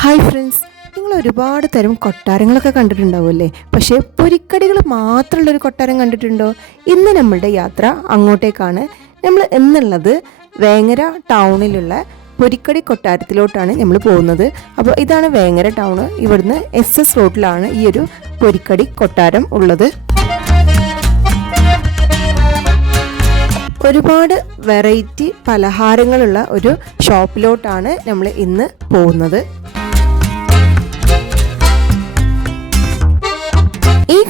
Hi friends നിങ്ങൾ ഒരുപാട് തരം കൊട്ടാരങ്ങളൊക്കെ കണ്ടിട്ടുണ്ടാവുമല്ലേ? പക്ഷേ പൊരിക്കടികൾ മാത്രമുള്ള ഒരു കൊട്ടാരം കണ്ടിട്ടുണ്ടോ? ഇന്ന് നമ്മളുടെ യാത്ര അങ്ങോട്ടേക്കാണ്. നമ്മൾ എന്നുള്ളത് വേങ്ങര ടൗണിലുള്ള പൊരിക്കടി കൊട്ടാരത്തിലോട്ടാണ് നമ്മൾ പോകുന്നത്. അപ്പോൾ ഇതാണ് വേങ്ങര ടൗൺ ഇവിടുന്ന് എസ് എസ് റോഡിലാണ് ഈ ഒരു പൊരിക്കടി കൊട്ടാരം ഉള്ളത്. ഒരുപാട് വെറൈറ്റി പലഹാരങ്ങളുള്ള ഒരു ഷോപ്പിലോട്ടാണ് നമ്മൾ ഇന്ന് പോകുന്നത്.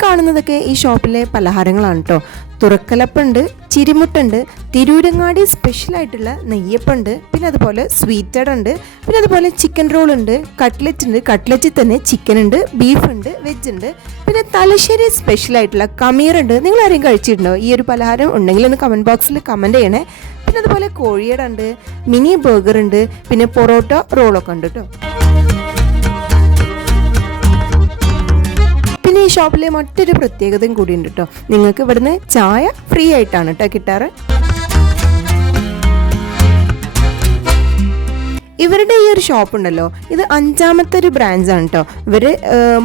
കാണുന്നതൊക്കെ ഈ ഷോപ്പിലെ പലഹാരങ്ങളാണ് കേട്ടോ തുറക്കലപ്പുണ്ട് ചിരിമുട്ടുണ്ട് തിരൂരങ്ങാടി സ്പെഷ്യൽ ആയിട്ടുള്ള നെയ്യപ്പുണ്ട് പിന്നെ അതുപോലെ സ്വീറ്റഡ് ഉണ്ട് പിന്നെ അതുപോലെ ചിക്കൻ റോൾ ഉണ്ട് കട്ട്ലറ്റ് ഉണ്ട് കട്ട്ലറ്റിൽ തന്നെ ചിക്കൻ ഉണ്ട് ബീഫ് ഉണ്ട് വെജ് ഉണ്ട് പിന്നെ തലശ്ശേരി സ്പെഷ്യൽ ആയിട്ടുള്ള കമീർ ഉണ്ട്. നിങ്ങൾ ആരെയും കഴിച്ചിട്ടുണ്ടോ? ഈ ഒരു പലഹാരം ഉണ്ടെങ്കിൽ ഒന്ന് കമന്റ് ബോക്സിൽ കമന്റ് ചെയ്യണേ. പിന്നെ അതുപോലെ കോഴിയുടെ ഉണ്ട് മിനി ബർഗർ ഉണ്ട് പിന്നെ പൊറോട്ട റോളൊക്കെ ഉണ്ട് കേട്ടോ ഈ ഷോപ്പിലെ മറ്റൊരു പ്രത്യേകതയും കൂടി ഉണ്ട് കേട്ടോ നിങ്ങൾക്ക് ഇവിടുന്ന് ചായ ഫ്രീ ആയിട്ടാണ് കേട്ടോ കിട്ടാറ്. ഇവരുടെ ഈ ഒരു ഷോപ്പ് ഉണ്ടല്ലോ ഇത് അഞ്ചാമത്തെ ഒരു ബ്രാഞ്ച് ആണ് കേട്ടോ ഇവർ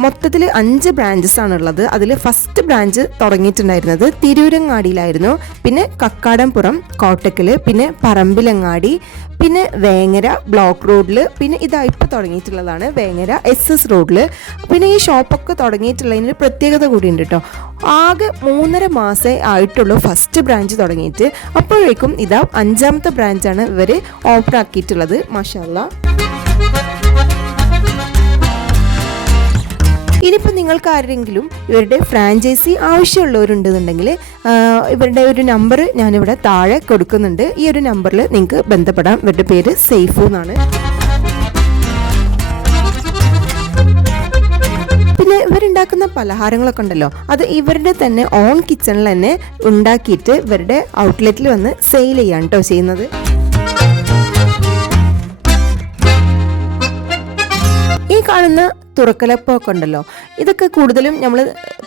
മൊത്തത്തിൽ അഞ്ച് ബ്രാഞ്ചസ് ആണുള്ളത് അതിൽ ഫസ്റ്റ് ബ്രാഞ്ച് തുടങ്ങിയിട്ടുണ്ടായിരുന്നത് തിരൂരങ്ങാടിയിലായിരുന്നു. പിന്നെ കക്കാടംപുറം കോട്ടക്കൽ പിന്നെ പറമ്പിലങ്ങാടി പിന്നെ വേങ്ങര ബ്ലോക്ക് റോഡിൽ പിന്നെ ഇതാ ഇപ്പോൾ തുടങ്ങിയിട്ടുള്ളതാണ് വേങ്ങര എസ് എസ് റോഡിൽ പിന്നെ ഈ ഷോപ്പൊക്കെ തുടങ്ങിയിട്ടുള്ളതിന് പ്രത്യേകത കൂടി ഉണ്ട് കേട്ടോ ആകെ മൂന്നര മാസമേ ആയിട്ടുള്ളൂ ഫസ്റ്റ് ബ്രാഞ്ച് തുടങ്ങിയിട്ട്. അപ്പോഴേക്കും ഇതാ അഞ്ചാമത്തെ ബ്രാഞ്ചാണ് ഇവർ ഓപ്പൺ ആക്കിയിട്ടുള്ളത്. മഷാല്ല ഇനിയിപ്പോൾ നിങ്ങൾക്ക് ആരെങ്കിലും ഇവരുടെ ഫ്രാഞ്ചൈസി ആവശ്യമുള്ളവരുണ്ടെന്നുണ്ടെങ്കിൽ ഇവരുടെ ഒരു നമ്പർ ഞാനിവിടെ താഴെ കൊടുക്കുന്നുണ്ട്. ഈ ഒരു നമ്പറിൽ നിങ്ങൾക്ക് ബന്ധപ്പെടാം. ഇവരുടെ പേര് സേഫു എന്നാണ്. പിന്നെ ഇവരുണ്ടാക്കുന്ന പലഹാരങ്ങളൊക്കെ ഉണ്ടല്ലോ അത് ഇവരുടെ തന്നെ ഓൺ കിച്ചണിൽ തന്നെ ഉണ്ടാക്കിയിട്ട് ഇവരുടെ ഔട്ട്ലെറ്റിൽ വന്ന് സെയിൽ ചെയ്യാണ് കേട്ടോ ചെയ്യുന്നത്. കാണുന്ന തുറക്കലപ്പമൊക്കെ ഉണ്ടല്ലോ ഇതൊക്കെ കൂടുതലും നമ്മൾ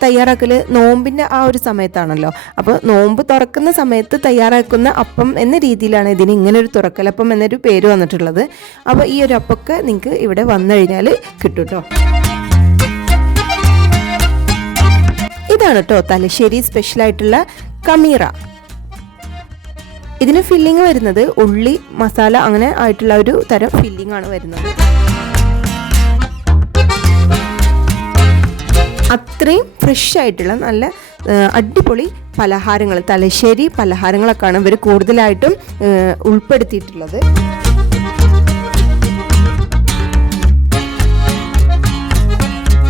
തയ്യാറാക്കൽ നോമ്പിന്റെ ആ ഒരു സമയത്താണല്ലോ. അപ്പോൾ നോമ്പ് തുറക്കുന്ന സമയത്ത് തയ്യാറാക്കുന്ന അപ്പം എന്ന രീതിയിലാണ് ഇതിന് ഇങ്ങനെ ഒരു തുറക്കലപ്പം എന്നൊരു പേര് വന്നിട്ടുള്ളത്. അപ്പോൾ ഈ ഒരു അപ്പമൊക്കെ നിങ്ങൾക്ക് ഇവിടെ വന്നു കഴിഞ്ഞാൽ കിട്ടും കേട്ടോ ഇതാണ് കേട്ടോ തലശ്ശേരി സ്പെഷ്യലായിട്ടുള്ള കമീറ. ഇതിന് ഫില്ലിങ് വരുന്നത് ഉള്ളി മസാല അങ്ങനെ ആയിട്ടുള്ള ഒരു തരം ഫില്ലിംഗ് ആണ് വരുന്നത്. അത്രയും ഫ്രഷ് ആയിട്ടുള്ള നല്ല അടിപൊളി പലഹാരങ്ങൾ തലശ്ശേരി പലഹാരങ്ങളൊക്കെയാണ് ഇവർ കൂടുതലായിട്ടും ഉൾപ്പെടുത്തിയിട്ടുള്ളത്.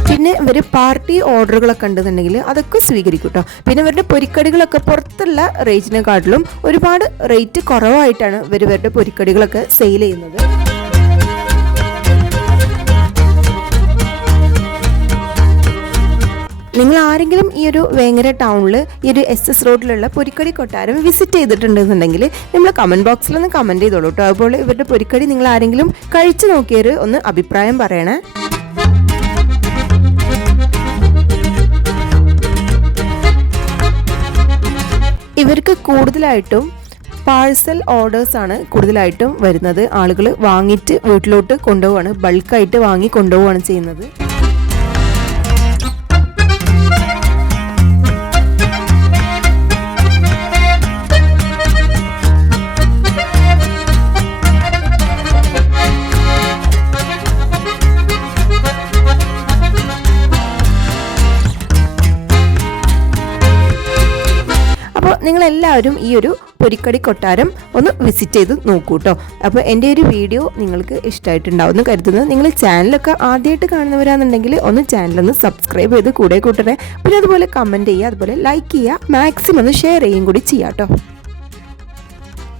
പിന്നെ ഇവർ പാർട്ടി ഓർഡറുകളൊക്കെ ഉണ്ടെന്നുണ്ടെങ്കിൽ അതൊക്കെ സ്വീകരിക്കും കേട്ടോ പിന്നെ ഇവരുടെ പൊരിക്കടികളൊക്കെ പുറത്തുള്ള റേറ്റിനെക്കാട്ടിലും ഒരുപാട് റേറ്റ് കുറവായിട്ടാണ് ഇവർ ഇവരുടെ പൊരിക്കടികളൊക്കെ സെയിൽ ചെയ്യുന്നത്. നിങ്ങൾ ആരെങ്കിലും ഈ ഒരു വേങ്ങര ടൗണിൽ ഈ ഒരു എസ് എസ് റോഡിലുള്ള പൊരിക്കടി കൊട്ടാരം വിസിറ്റ് ചെയ്തിട്ടുണ്ടെന്നുണ്ടെങ്കിൽ നമ്മൾ കമന്റ് ബോക്സിൽ ഒന്ന് കമന്റ് ചെയ്തോളൂ കേട്ടോ അതുപോലെ ഇവരുടെ പൊരിക്കടി നിങ്ങൾ ആരെങ്കിലും കഴിച്ചു നോക്കിയൊരു ഒന്ന് അഭിപ്രായം പറയണേ. ഇവർക്ക് കൂടുതലായിട്ടും പാഴ്സൽ ഓർഡേഴ്സ് ആണ് കൂടുതലായിട്ടും വരുന്നത്. ആളുകൾ വാങ്ങിയിട്ട് വീട്ടിലോട്ട് കൊണ്ടുപോവാണ് ബൾക്കായിട്ട് വാങ്ങി കൊണ്ടുപോവാണ് ചെയ്യുന്നത്. നിങ്ങളെല്ലാവരും ഈ ഒരു പൊരിക്കടി കൊട്ടാരം ഒന്ന് വിസിറ്റ് ചെയ്ത് നോക്കൂ കേട്ടോ അപ്പോൾ എന്റെ ഒരു വീഡിയോ നിങ്ങൾക്ക് ഇഷ്ടമായിട്ടുണ്ടാവും എന്ന് കരുതുന്നത് നിങ്ങൾ ചാനലൊക്കെ ആദ്യമായിട്ട് കാണുന്നവരാണെന്നുണ്ടെങ്കിൽ ഒന്ന് ചാനലൊന്ന് സബ്സ്ക്രൈബ് ചെയ്ത് കൂടെ കൂട്ടണേ. പിന്നെ അതുപോലെ കമന്റ് ചെയ്യുക അതുപോലെ ലൈക്ക് ചെയ്യുക മാക്സിമം ഒന്ന് ഷെയർ ചെയ്യുകയും കൂടി ചെയ്യാം കേട്ടോ.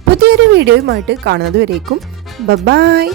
പുതിയൊരു വീഡിയോയുമായിട്ട് കാണുന്നത് വരേക്കും. ബൈ